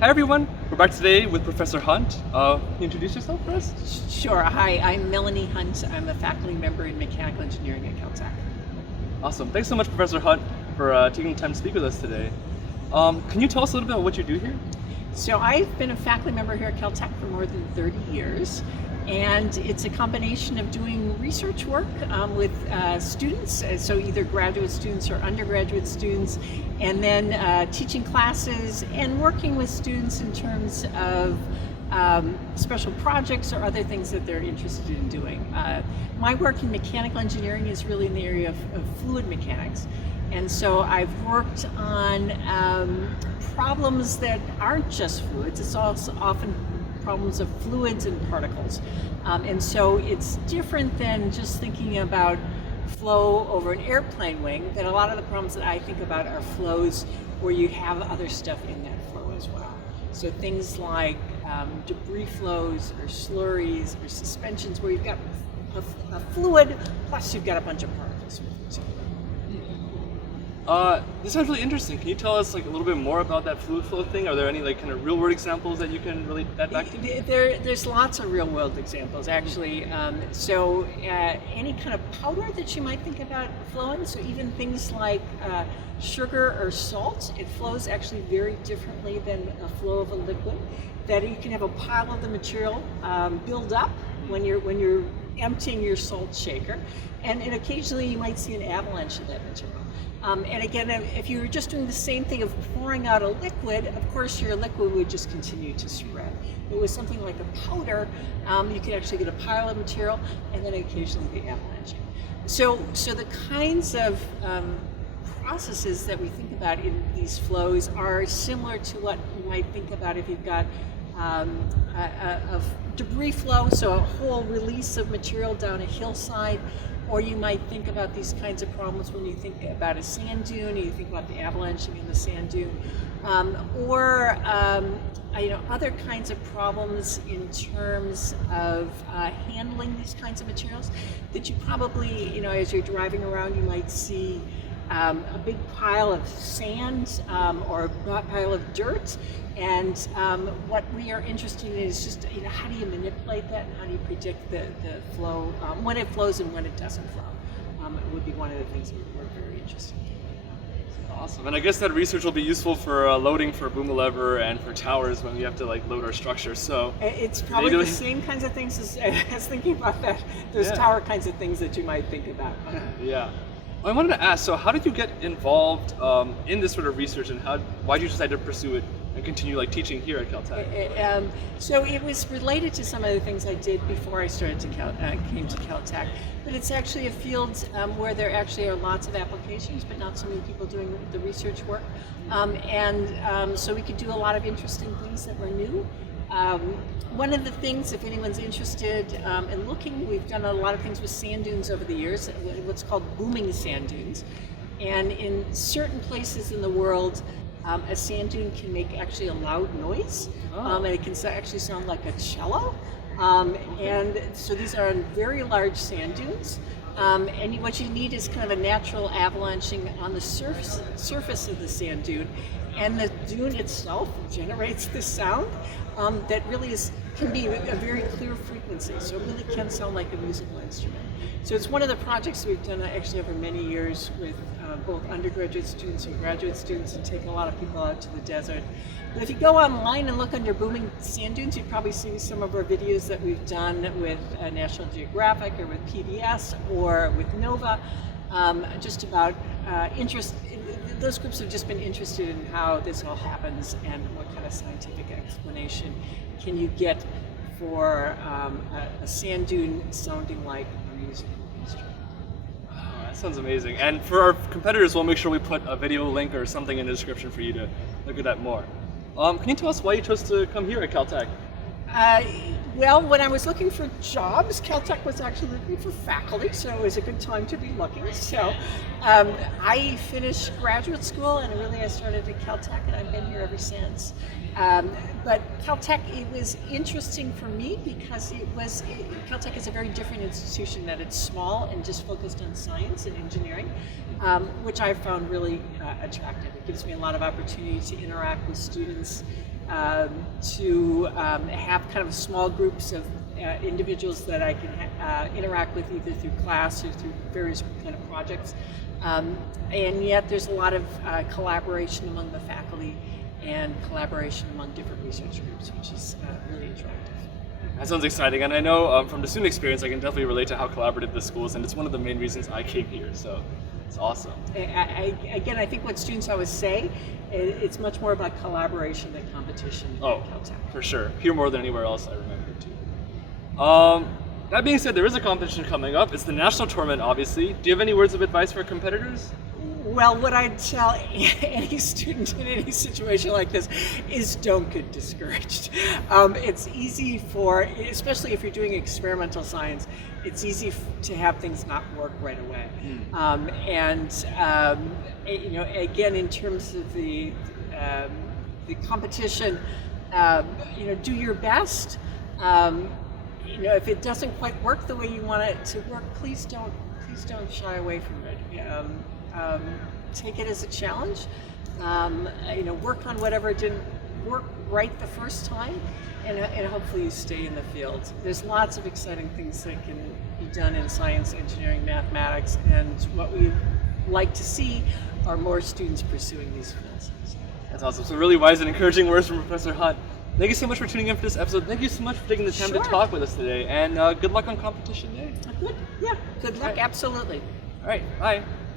Hi everyone, we're back today with Professor Hunt. Can you introduce yourself for us? Sure. Hi, I'm Melany Hunt. I'm a faculty member in mechanical engineering at Caltech. Awesome. Thanks so much, Professor Hunt, for taking the time to speak with us today. Can you tell us a little bit about what you do here? So I've been a faculty member here at Caltech for more than 30 years, and it's a combination of doing research work with students, so either graduate students or undergraduate students, and then teaching classes and working with students in terms of special projects or other things that they're interested in doing. My work in mechanical engineering is really in the area of fluid mechanics. And so I've worked on problems that aren't just fluids, it's also often problems of fluids and particles. And so it's different than just thinking about flow over an airplane wing, that a lot of the problems that I think about are flows where you have other stuff in that flow as well. So things like debris flows or slurries or suspensions where you've got a fluid plus you've got a bunch of particles with it. This sounds really interesting. Can you tell us a little bit more about that fluid flow thing? Are there any kind of real world examples that you can relate that back to? There's lots of real world examples actually. So any kind of powder that you might think about flowing, so even things like sugar or salt, it flows actually very differently than a flow of a liquid. That you can have a pile of the material build up when you're emptying your salt shaker, and occasionally you might see an avalanche of that material. And again, if you were just doing the same thing of pouring out a liquid, of course your liquid would just continue to spread. But with something like a powder, you can actually get a pile of material and then occasionally the avalanche. So the kinds of processes that we think about in these flows are similar to what you might think about if you've got a debris flow, so a whole release of material down a hillside. Or you might think about these kinds of problems when you think about a sand dune, and you think about the avalanching in the sand dune, or other kinds of problems in terms of handling these kinds of materials that you probably, as you're driving around, you might see a big pile of sand or a pile of dirt, and what we are interested in is just how do you manipulate that and how do you predict the flow when it flows and when it doesn't flow. It would be one of the things we're very interested in. Awesome. And I guess that research will be useful for loading for boom lever and for towers when we have to load our structure. So it's probably the same kinds of things as thinking about those tower kinds of things that you might think about. Yeah. I wanted to ask, so how did you get involved in this sort of research, and why did you decide to pursue it and continue teaching here at Caltech? So it was related to some of the things I did before I started came to Caltech, but it's actually a field where there actually are lots of applications, but not so many people doing the research work, so we could do a lot of interesting things that were new. One of the things, if anyone's interested in looking, we've done a lot of things with sand dunes over the years, what's called booming sand dunes. And in certain places in the world, a sand dune can make actually a loud noise, and it can actually sound like a cello. And so these are on very large sand dunes. And what you need is kind of a natural avalanching on the surface of the sand dune. And the dune itself generates this sound that really can be a very clear frequency, so it really can sound like a musical instrument. So it's one of the projects we've done actually over many years with both undergraduate students and graduate students, and take a lot of people out to the desert. But if you go online and look under booming sand dunes, you'd probably see some of our videos that we've done with National Geographic or with PBS or with NOVA, just about interest. Those groups have just been interested in how this all happens and what kind of scientific explanation can you get for a sand dune sounding like a musical instrument. Oh, that sounds amazing. And for our competitors, we'll make sure we put a video link or something in the description for you to look at that more. Can you tell us why you chose to come here at Caltech? Well, when I was looking for jobs, Caltech was actually looking for faculty, so it was a good time to be looking. So I finished graduate school, and really I started at Caltech, and I've been here ever since. But Caltech, it was interesting for me because Caltech is a very different institution, that it's small and just focused on science and engineering, which I found really attractive. It gives me a lot of opportunity to interact with students, to have kind of small groups of individuals that I can interact with either through class or through various kind of projects. And yet there's a lot of collaboration among the faculty and collaboration among different research groups, which is really attractive. That sounds exciting, and I know from the student experience I can definitely relate to how collaborative the school is, and it's one of the main reasons I came here, so it's awesome. Again, I think what students always say, it's much more about collaboration than competition at Caltech. For sure. Here more than anywhere else, I remember too. That being said, there is a competition coming up. It's the national tournament, obviously. Do you have any words of advice for competitors? Well, what I'd tell any student in any situation like this is don't get discouraged. It's easy especially if you're doing experimental science, it's easy to have things not work right away. Again, in terms of the competition, do your best. If it doesn't quite work the way you want it to work, please don't shy away from it. Take it as a challenge. Work on whatever didn't work right the first time, and hopefully you stay in the field. There's lots of exciting things that can be done in science, engineering, mathematics, and what we like to see are more students pursuing these fields. That's awesome. So really wise and encouraging words from Professor Hunt. Thank you so much for tuning in for this episode. Thank you so much for taking the time to talk with us today, and good luck on competition day. Good. Yeah. Good luck. Absolutely. All right. Bye.